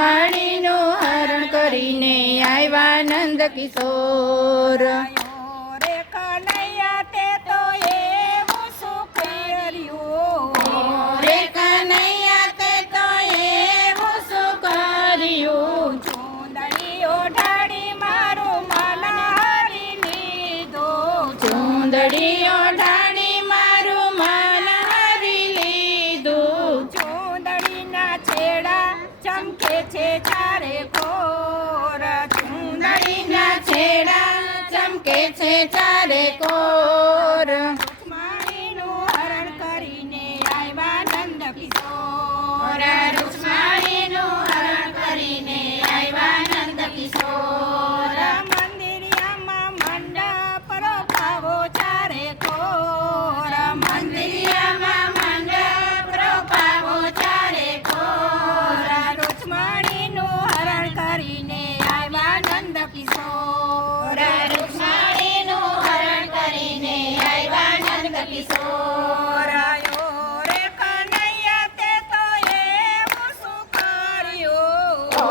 રૂક્ષ્મણીનું હરણ કરીને આવ્યા નંદ કિશોર. રે કનૈયા તે તો એવું સુખ કર્યું, રે કનૈયા તે તો એવું શું કર્યું, ચૂંદડી ઓઢાડી મારું મન હરી લીધું, ચૂંદડી ઓઢાડી મારું મન હરી લીધું, ચૂંદડીના છેડા ચમકે છે ચારે કોર, ચૂંદડીના છેડા ચમકે છે ચારે કોર. રૂક્ષ્મણીનું હરણ કરીને આવ્યા નંદ કિશોર, રૂક્ષ્મણીનું હરણ કરીને આવ્યા નંદ કિશોર. મંદિરિયામાં મંડપ રોપાવો ચારે કોર, મંદિરિયામાં મંડપ રોપાવો ચારે કોર, રૂક્ષ્મણીનું હરણ કરીને આવ્યા નંદ કિશોર, રૂક્ષ્મણીનું હરણ કરીને આવ્યા નંદ કિશોર. આયો રે કનૈયા તે તો એવું શું કર્યું, ઓ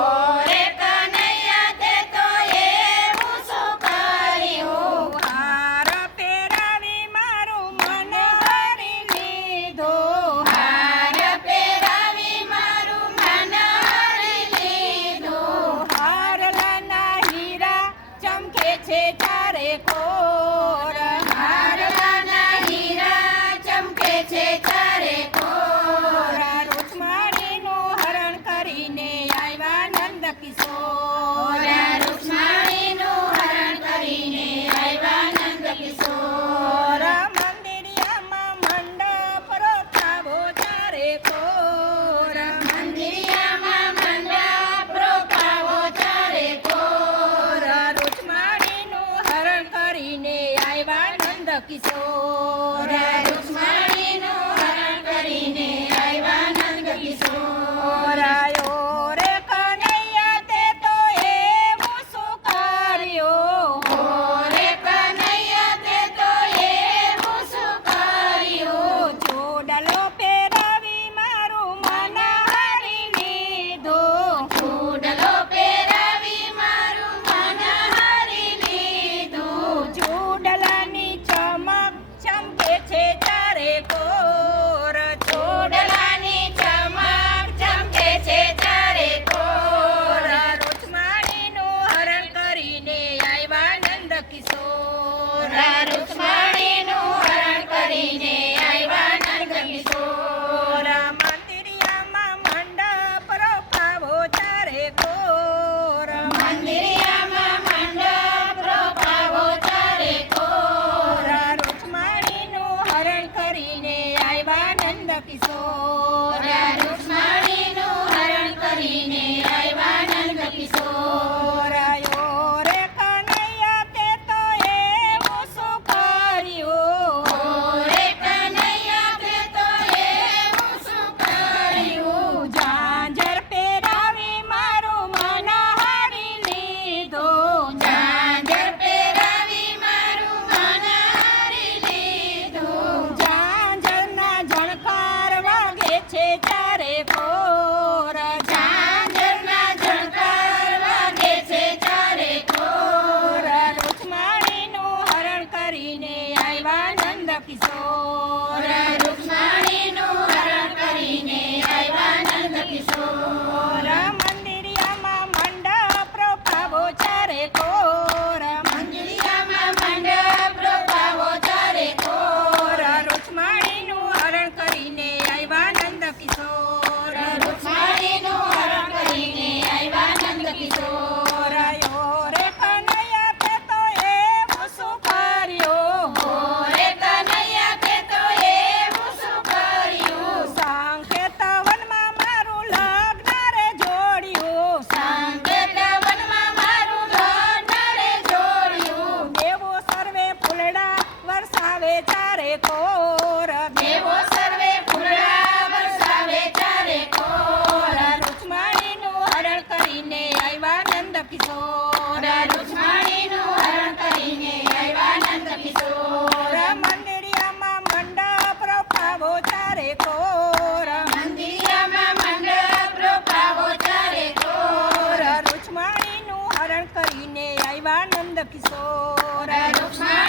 રે કનૈયા તે તો એવું શું કર્યું, હાર પહેરાવી મારું મન હરી લીધું, હાર પહેરાવી મારું મન હરી લીધું, હારલાના હીરા ચમકે છે ચારે કોર, હારવાના હીરા ચમકે છે ચારે કોર, રૂક્ષ્મણીનું હરણ કરીને આવ્યા નંદ કિશોર, રૂક્ષ્મણીનું હરણ કરીને આવ્યા નંદ કિશોર. મંદિરિયામાં મંડપ રોપાવો ચારે કોર, મંદિરિયામાં મંડપ રોપાવો ચારે કોર, રૂક્ષ્મણીનું હરણ કરીને આવ્યા નંદ કિશોર, રૂક્ષ્મણીનું હરણ કરીને આવ્યા નંદ કિશોર. આયો રે કનૈયા તે તો એવું શું કર્યું, ઓ રે કનૈયા તે તો એવું શું કર્યું, ચૂડલો પહેરાવી મારું મન હરી લીધું, ચૂડલો પહેરાવી મારું મન હરી લીધું, ચૂડલાની ચમક ચમકે છે ચારે કોર, ચૂડલાની ચમક ચમકે છે ચારે કોર, રૂક્ષ્મણીનું હરણ કરીને આવ્યા નંદ કિશોર, રૂક્ષ્મણીનું હરણ કરીને આવ્યા નંદ કિશોર. મંદિરિયામાં મંડપ રોપાવો ચારે કોર, મંદિરિયામાં મંડપ રોપાવો ચારે કોર, રૂક્ષ્મણીનું હરણ કરીને આવ્યા નંદ કિશોર, રૂક્ષ્મણીનું હરણ કરીને આવ્યા નંદ કિશોર. આયો રે કનૈયા તે તો એવું શું કર્યું, ઓ રે કનૈયા તે તો એવું શું કર્યું, ઝાંઝર પહેરાવી મારું મન હરી લીધું, ઝાંઝર પહેરાવી મારું મન હરી લીધું, ઝાંઝરના ઝણકાર વાગે છે ચારે કોર, ઝાંઝરના ઝણકાર વાગે છે ચારે કોર, રૂક્ષ્મણીનું હરણ કરીને આવ્યા નંદ કિશોર, રૂક્ષ્મણીનું હરણ કરીને આવ્યા નંદ કિશોર. મંદિરિયામાં મંડપ રોપાવો ચારે કોર, મંદિરિયામાં મંડપ રોપાવો ચારે કોર, રૂક્ષ્મણીનું હરણ કરીને આવ્યા નંદ કિશોર, રૂક્ષ્મણીનું હરણ કરીને આવ્યા નંદ કિશોર. આયો રે કનૈયા તે તો એવું શું કર્યું, ઓ રે કનૈયા તે તો એવું શું કર્યું, સંકેત વનમાં મારું લગ્ન રે જોડ્યું, સંકેત વનમાં મારું લગ્ન રે જોડ્યું, દેવો સર્વે ફૂલડા વરસાવે ચારે કોર, દેવો સર્વે ફૂલડા વરસાવે ચારે કોર, રૂક્ષ્મણીનું હરણ કરીને આવ્યા નંદ કિશોર, રૂક્ષ્મણીનું હરણ કરીને આવ્યા નંદ કિશોર. મંદિરિયામાં મંડપ રોપાવો ચારે કોર, મંદિરિયામાં મંડપ રોપાવો ચારે કોર, આવ્યા નંદ કિશોર રૂક્ષ્મણી